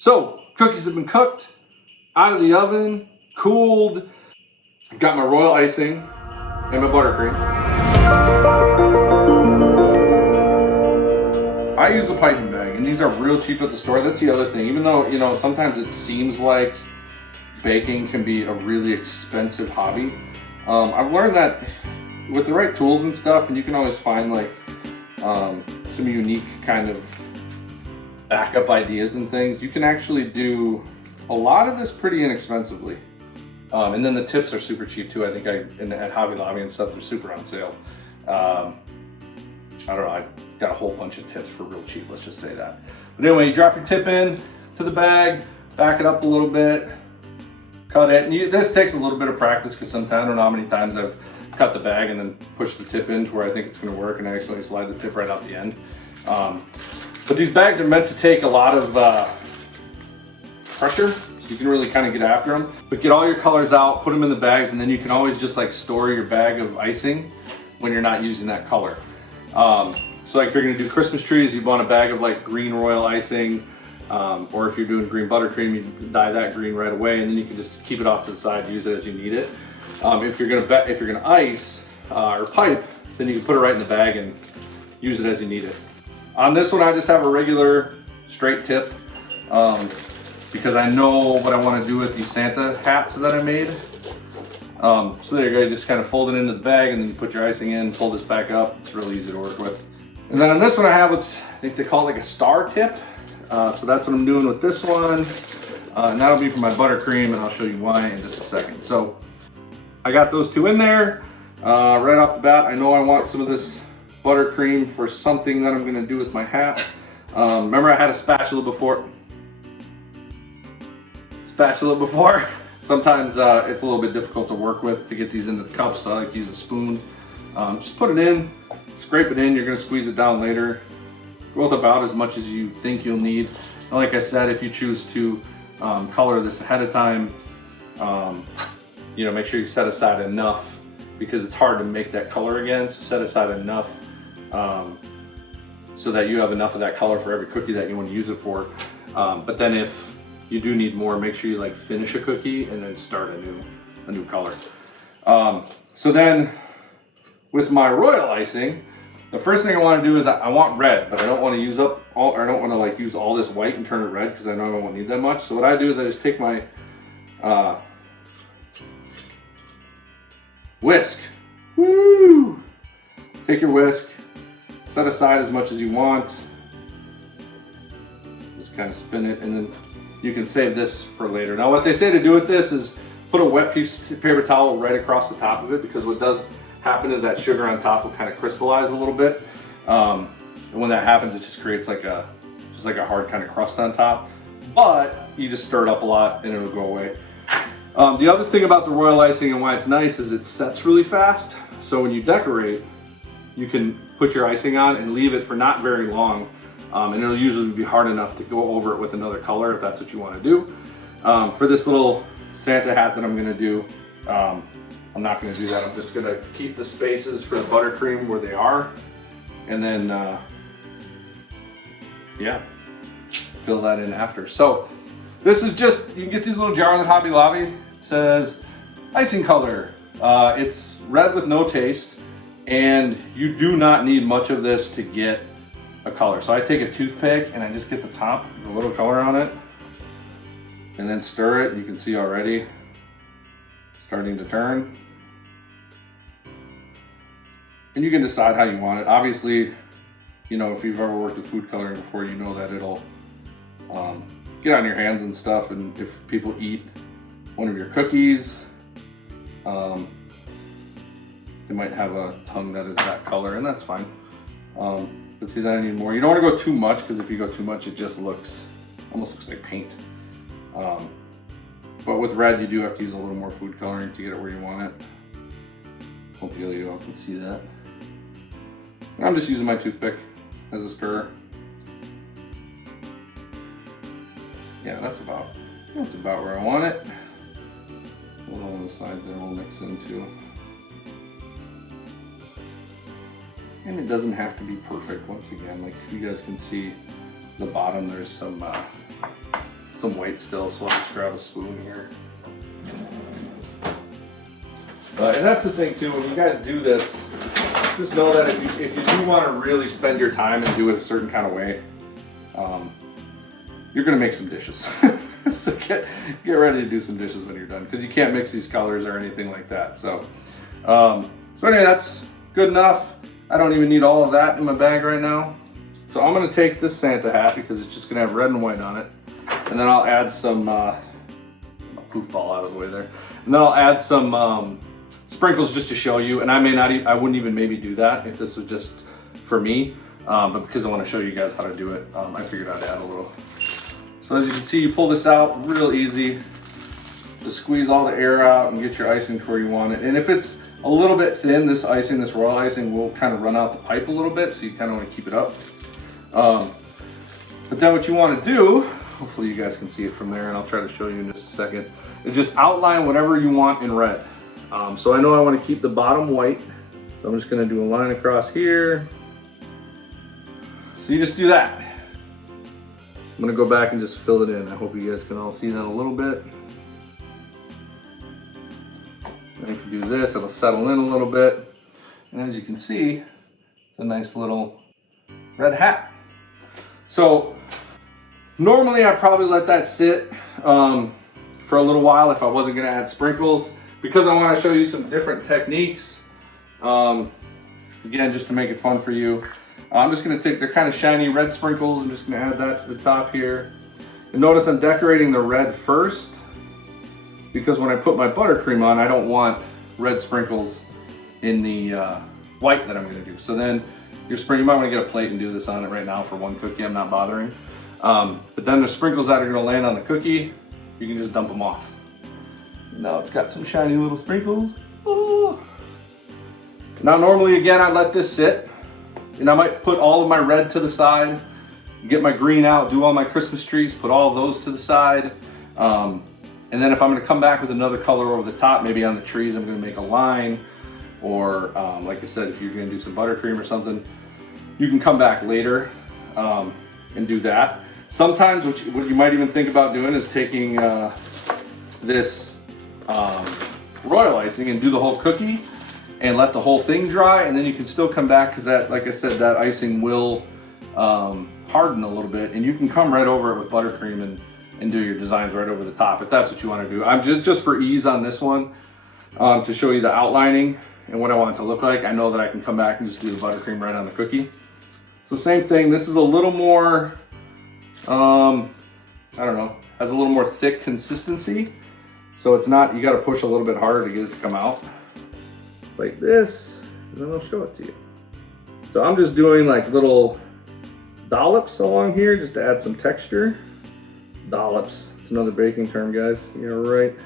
So, cookies have been cooked, out of the oven, cooled. I've got my royal icing and my buttercream. I use a piping bag, and these are real cheap at the store. That's the other thing. Even though, you know, sometimes it seems like baking can be a really expensive hobby, I've learned that with the right tools and stuff, and you can always find like some unique kind of backup ideas and things, you can actually do a lot of this pretty inexpensively. And then the tips are super cheap too. I think at Hobby Lobby and stuff, they're super on sale. I don't know, I got a whole bunch of tips for real cheap, let's just say that. But anyway, you drop your tip in to the bag, back it up a little bit, cut it. And this takes a little bit of practice because sometimes, I don't know how many times I've cut the bag and then push the tip in to where I think it's gonna work and I accidentally slide the tip right out the end. But these bags are meant to take a lot of pressure, so you can really kind of get after them. But get all your colors out, put them in the bags, and then you can always just like store your bag of icing when you're not using that color. So like if you're gonna do Christmas trees, you want a bag of like green royal icing, or if you're doing green buttercream, you dye that green right away, and then you can just keep it off to the side to use it as you need it. If you're gonna ice or pipe, then you can put it right in the bag and use it as you need it. On this one, I just have a regular straight tip because I know what I want to do with these Santa hats that I made. So there you go, you just kind of fold it into the bag and then you put your icing in, pull this back up. It's really easy to work with. And then on this one I have what's, I think they call it like a star tip. So that's what I'm doing with this one. And that'll be for my buttercream, and I'll show you why in just a second. So I got those two in there. Right off the bat, I know I want some of this buttercream for something that I'm gonna do with my hat. Remember I had a spatula before? Sometimes it's a little bit difficult to work with to get these into the cups, so I like to use a spoon. Just put it in, scrape it in, you're gonna squeeze it down later. Go with about as much as you think you'll need. And like I said, if you choose to color this ahead of time, you know, make sure you set aside enough, because it's hard to make that color again, so set aside enough so that you have enough of that color for every cookie that you want to use it for. But then if you do need more, make sure you like finish a cookie and then start a new color. So then with my royal icing, the first thing I want to do is I want red, but I don't want to use up all, or I don't want to like use all this white and turn it red because I know I won't need that much. So what I do is I just take my whisk. Woo! Take your whisk, set aside as much as you want. Just kind of spin it, and then you can save this for later. Now what they say to do with this is put a wet piece of paper towel right across the top of it, because what does happen is that sugar on top will kind of crystallize a little bit. And when that happens, it just creates like a hard kind of crust on top. But you just stir it up a lot and it'll go away. The other thing about the royal icing and why it's nice is it sets really fast. So when you decorate, you can put your icing on and leave it for not very long. And it'll usually be hard enough to go over it with another color if that's what you want to do. For this little Santa hat that I'm going to do, I'm not going to do that. I'm just going to keep the spaces for the buttercream where they are. And then, yeah, fill that in after. So this is just, you can get these little jars at Hobby Lobby. It says icing color. It's red with no taste, and you do not need much of this to get a color. So I take a toothpick and I just get the top with a little color on it and then stir it. You can see already starting to turn. And you can decide how you want it. Obviously, you know, if you've ever worked with food coloring before, you know that it'll get on your hands and stuff. And if people eat one of your cookies, they might have a tongue that is that color, and that's fine. But see, then I need more. You don't want to go too much, because if you go too much, it just almost looks like paint. But with red, you do have to use a little more food coloring to get it where you want it. Hopefully you all can see that. And I'm just using my toothpick as a stirrer. Yeah, that's about where I want it. A little on the sides there we'll mix into. And it doesn't have to be perfect. Once again, like you guys can see the bottom, there's some some white still, so I'll just grab a spoon here. And that's the thing too, when you guys do this, just know that if you do want to really spend your time and do it a certain kind of way, you're gonna make some dishes. So get ready to do some dishes when you're done, because you can't mix these colors or anything like that. So, anyway, that's good enough. I don't even need all of that in my bag right now. So I'm gonna take this Santa hat because it's just gonna have red and white on it, and then I'll add some poof ball out of the way there, and then I'll add some sprinkles just to show you. And I wouldn't even maybe do that if this was just for me, but because I want to show you guys how to do it, I figured I'd add a little. So as you can see, you pull this out real easy. Just squeeze all the air out and get your icing to where you want it. And if it's a little bit thin, this royal icing will kind of run out the pipe a little bit, so you kind of want to keep it up. But then what you want to do, hopefully you guys can see it from there, and I'll try to show you in just a second, is just outline whatever you want in red. So I know I want to keep the bottom white, so I'm just going to do a line across here. So you just do that. I'm gonna go back and just fill it in. I hope you guys can all see that a little bit. And if you do this, it'll settle in a little bit. And as you can see, it's a nice little red hat. So normally I'd probably let that sit for a little while if I wasn't gonna add sprinkles, because I wanna show you some different techniques. Again, just to make it fun for you. I'm just gonna take, they're kind of shiny red sprinkles. I'm just gonna add that to the top here. And notice I'm decorating the red first, because when I put my buttercream on, I don't want red sprinkles in the white that I'm gonna do. So then you might wanna get a plate and do this on it right now for one cookie. I'm not bothering. But then the sprinkles that are gonna land on the cookie, you can just dump them off. Now it's got some shiny little sprinkles. Oh. Now normally, again, I let this sit. And I might put all of my red to the side, get my green out, do all my Christmas trees, put all of those to the side. And then if I'm gonna come back with another color over the top, maybe on the trees, I'm gonna make a line. Or like I said, if you're gonna do some buttercream or something, you can come back later and do that. Sometimes what you might even think about doing is taking this royal icing and do the whole cookie and let the whole thing dry, and then you can still come back, because that, like I said, that icing will harden a little bit, and you can come right over it with buttercream and do your designs right over the top if that's what you want to do. I'm just for ease on this one, to show you the outlining and what I want it to look like. I know that I can come back and just do the buttercream right on the cookie. So same thing, this is a little more, I don't know, has a little more thick consistency. So it's not, you got to push a little bit harder to get it to come out. Like this, and then I'll show it to you. So I'm just doing like little dollops along here just to add some texture. Dollops, it's another baking term, guys. You're right.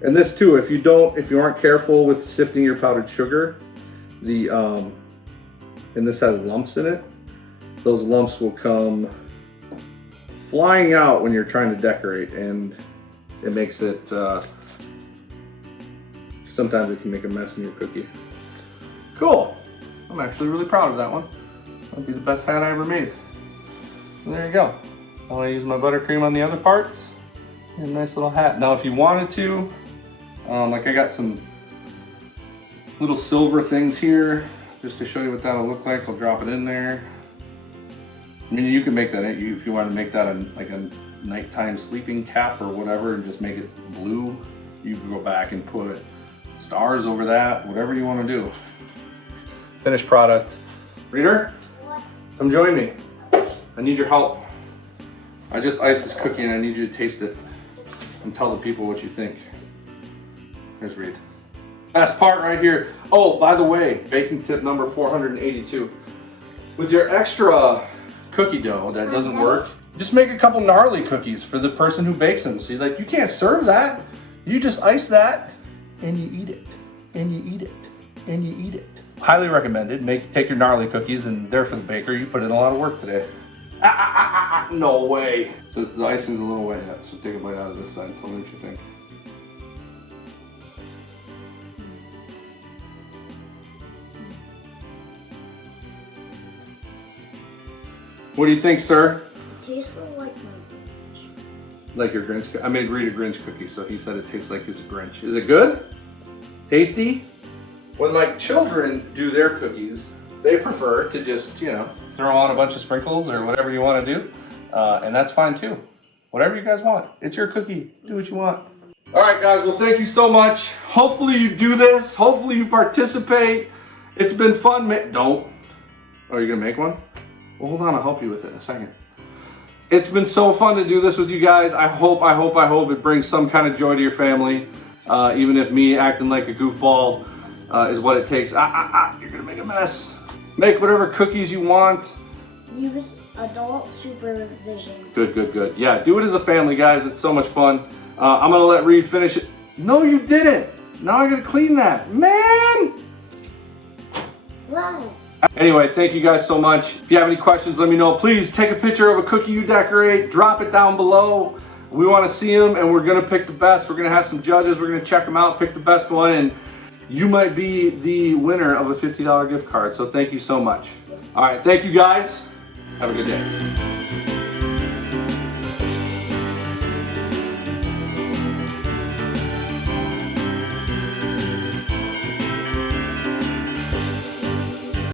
And this too, if you aren't careful with sifting your powdered sugar, and this has lumps in it, those lumps will come flying out when you're trying to decorate, and it makes it, sometimes it can make a mess in your cookie. Cool. I'm actually really proud of that one. That'll be the best hat I ever made. And there you go. I want to use my buttercream on the other parts. And a nice little hat. Now if you wanted to, like I got some little silver things here, just to show you what that'll look like. I'll drop it in there. I mean, you can make that, if you want to make that like a nighttime sleeping cap or whatever, and just make it blue, you can go back and put stars over that, whatever you want to do. Finished product. Reader, come join me. I need your help. I just iced this cookie and I need you to taste it and tell the people what you think. Here's Reed. Last part right here. Oh, by the way, baking tip number 482. With your extra cookie dough that doesn't work, just make a couple gnarly cookies for the person who bakes them. So you can't serve that. You just ice that and you eat it, and you eat it, and you eat it. Highly recommended. Take your gnarly cookies, and they're for the baker. You put in a lot of work today. No way. The icing's a little wet yet, so take a bite out of this side. Tell me what you think. What do you think, sir? It tastes like my Like your Grinch. I made Reed a Grinch cookie, so he said it tastes like his Grinch. Is it good? Tasty? When my children do their cookies, they prefer to just, you know, throw on a bunch of sprinkles or whatever you want to do. And that's fine too. Whatever you guys want. It's your cookie. Do what you want. All right, guys. Well, thank you so much. Hopefully you do this. Hopefully you participate. It's been fun. Don't. Oh, you're going to make one? Well, hold on. I'll help you with it in a second. It's been so fun to do this with you guys. I hope it brings some kind of joy to your family. Even if me acting like a goofball is what it takes. You're gonna make a mess. Make whatever cookies you want. Use adult supervision. Good. Yeah, do it as a family, guys. It's so much fun. I'm gonna let Reed finish it. No, you didn't. Now I gotta clean that. Man! What? Anyway, thank you guys so much. If you have any questions, let me know. Please take a picture of a cookie you decorate. Drop it down below. We want to see them, and we're going to pick the best. We're going to have some judges. We're going to check them out, pick the best one, and you might be the winner of a $50 gift card. So thank you so much. All right, thank you guys. Have a good day.